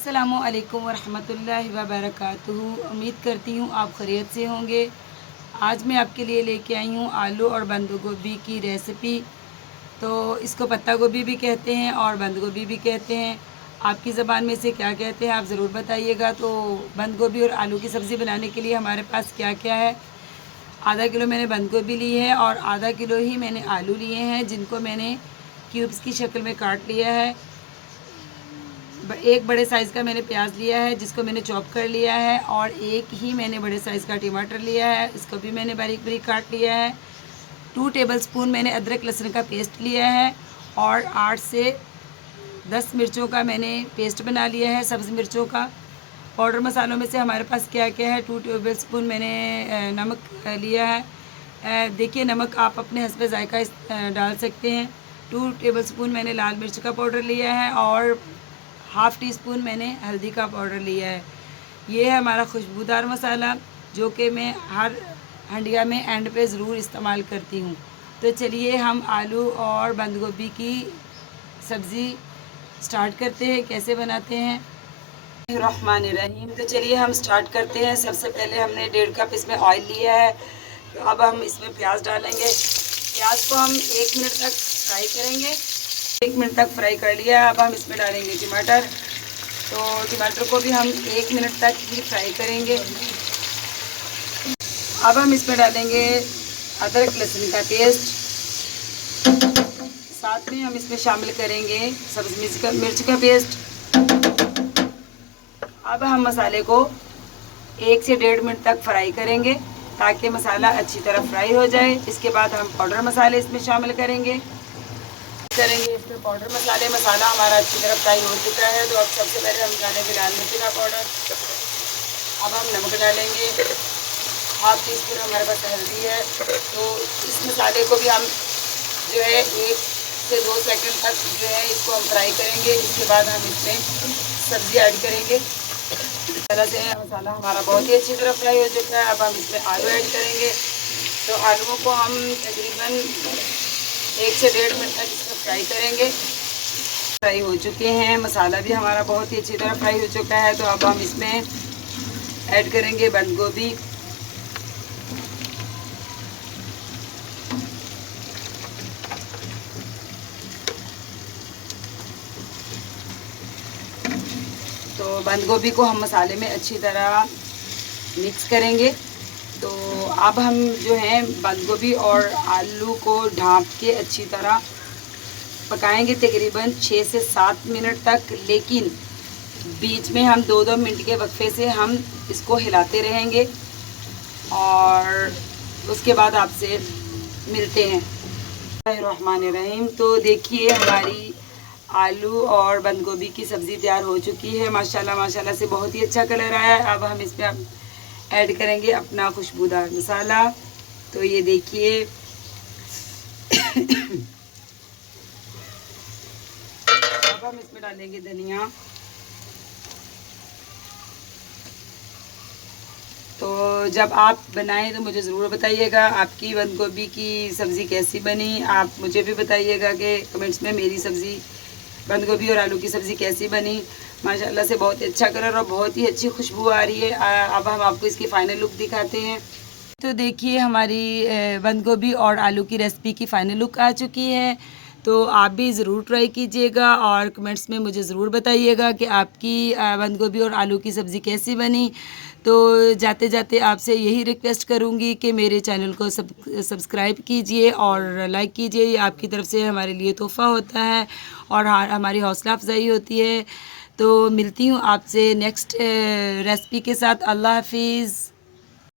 अस्सलामु अलैकुम वरहमतुल्लाहि वबरकातुहू। उम्मीद करती हूँ आप खैरियत से होंगे। आज मैं आपके लिए लेके आई हूँ आलू और बंद गोभी की रेसिपी। तो इसको पत्ता गोभी भी कहते हैं और बंद गोभी भी कहते हैं। आपकी ज़बान में से क्या कहते हैं आप ज़रूर बताइएगा। तो बंद गोभी और आलू की सब्ज़ी बनाने के लिए हमारे पास क्या क्या है। आधा किलो मैंने बंद गोभी ली है और आधा किलो ही मैंने आलू लिए हैं, जिनको मैंने क्यूब्स की शक्ल में काट लिया है। एक बड़े साइज़ का मैंने प्याज लिया है, जिसको मैंने चॉप कर लिया है, और एक ही मैंने बड़े साइज़ का टमाटर लिया है, इसको भी मैंने बारीक बारीक काट लिया है। 2 टेबलस्पून मैंने अदरक लहसुन का पेस्ट लिया है और 8 से 10 मिर्चों का मैंने पेस्ट बना लिया है, सब्ज़ मिर्चों का। पाउडर मसालों में से हमारे पास क्या क्या है, 2 टेबलस्पून मैंने नमक लिया है। देखिए, नमक आप अपने हस्बे ज़ायका डाल सकते हैं। 2 टेबलस्पून मैंने लाल मिर्च का पाउडर लिया है और हाफ़ टी स्पून मैंने हल्दी का पाउडर लिया है। ये है हमारा खुशबूदार मसाला, जो कि मैं हर हंडिया में एंड पे ज़रूर इस्तेमाल करती हूँ। तो चलिए हम आलू और बंद गोभी की सब्ज़ी स्टार्ट करते हैं, कैसे बनाते हैं। रहमानिर्रहीम। तो चलिए हम स्टार्ट करते हैं। सबसे पहले हमने 1.5 कप इसमें ऑयल लिया है। तो अब हम इसमें प्याज डालेंगे। प्याज को हम 1 मिनट तक फ्राई करेंगे। 1 मिनट तक फ्राई कर लिया। अब हम इसमें डालेंगे टमाटर। तो टमाटर को भी हम 1 मिनट तक ही फ्राई करेंगे। अब हम इसमें डालेंगे अदरक लहसुन का पेस्ट। साथ में हम इसमें शामिल करेंगे सब्ज़ मिर्च का पेस्ट। अब हम मसाले को 1 से 1.5 मिनट तक फ्राई करेंगे, ताकि मसाला अच्छी तरह फ्राई हो जाए। इसके बाद हम पाउडर मसाले इसमें शामिल करेंगे। इसमें पाउडर मसाला हमारा अच्छी तरह फ्राई हो चुका है। तो अब सबसे पहले हम डालेंगे लाल मिर्च का पाउडर। अब हम नमक डालेंगे। हाफ़ टी स्पून हमारे पास हल्दी है। तो इस मसाले को भी हम जो है 1 से 2 सेकंड तक जो है इसको हम फ्राई करेंगे। इसके बाद हम इसमें सब्ज़ी ऐड करेंगे। इस तरह से मसाला हमारा बहुत ही अच्छी तरह फ्राई हो चुका है। अब हम इसमें आलू ऐड करेंगे। तो आलूओं को हम तकरीबन 1 से 1.5 मिनट तक इसको फ्राई करेंगे। फ्राई हो चुके हैं, मसाला भी हमारा बहुत ही अच्छी तरह फ्राई हो चुका है। तो अब हम इसमें ऐड करेंगे बंद गोभी। तो बंद गोभी को हम मसाले में अच्छी तरह मिक्स करेंगे। तो अब हम जो है बंद गोभी और आलू को ढाँप के अच्छी तरह पकाएंगे तकरीबन 6 से 7 मिनट तक। लेकिन बीच में हम 2-2 मिनट के वक्फे से हम इसको हिलाते रहेंगे और उसके बाद आपसे मिलते हैं। रहमानिर्रहीम। तो देखिए, हमारी आलू और बंद गोभी की सब्ज़ी तैयार हो चुकी है। माशाल्लाह माशाल्लाह से बहुत ही अच्छा कलर आया है। अब हम इसमें ऐड करेंगे अपना खुशबूदार मसाला। तो ये देखिए अब हम इसमें डालेंगे धनिया। तो जब आप बनाएं तो मुझे ज़रूर बताइएगा आपकी बंद गोभी की सब्ज़ी कैसी बनी। आप मुझे भी बताइएगा कि कमेंट्स में मेरी सब्ज़ी बंद गोभी और आलू की सब्ज़ी कैसी बनी। माशाल्लाह से बहुत अच्छा कलर और बहुत ही अच्छी खुशबू आ रही है। अब हम आपको इसकी फ़ाइनल लुक दिखाते हैं। तो देखिए, हमारी बंद गोभी और आलू की रेसिपी की फ़ाइनल लुक आ चुकी है। तो आप भी ज़रूर ट्राई कीजिएगा और कमेंट्स में मुझे ज़रूर बताइएगा कि आपकी बंद गोभी और आलू की सब्ज़ी कैसी बनी। तो जाते जाते आपसे यही रिक्वेस्ट करूँगी कि मेरे चैनल को सब्सक्राइब कीजिए और लाइक कीजिए। ये आपकी तरफ से हमारे लिए तोहफ़ा होता है और हमारी हौसला अफजाई होती है। तो मिलती हूँ आपसे नेक्स्ट रेसिपी के साथ। अल्लाह हाफिज़।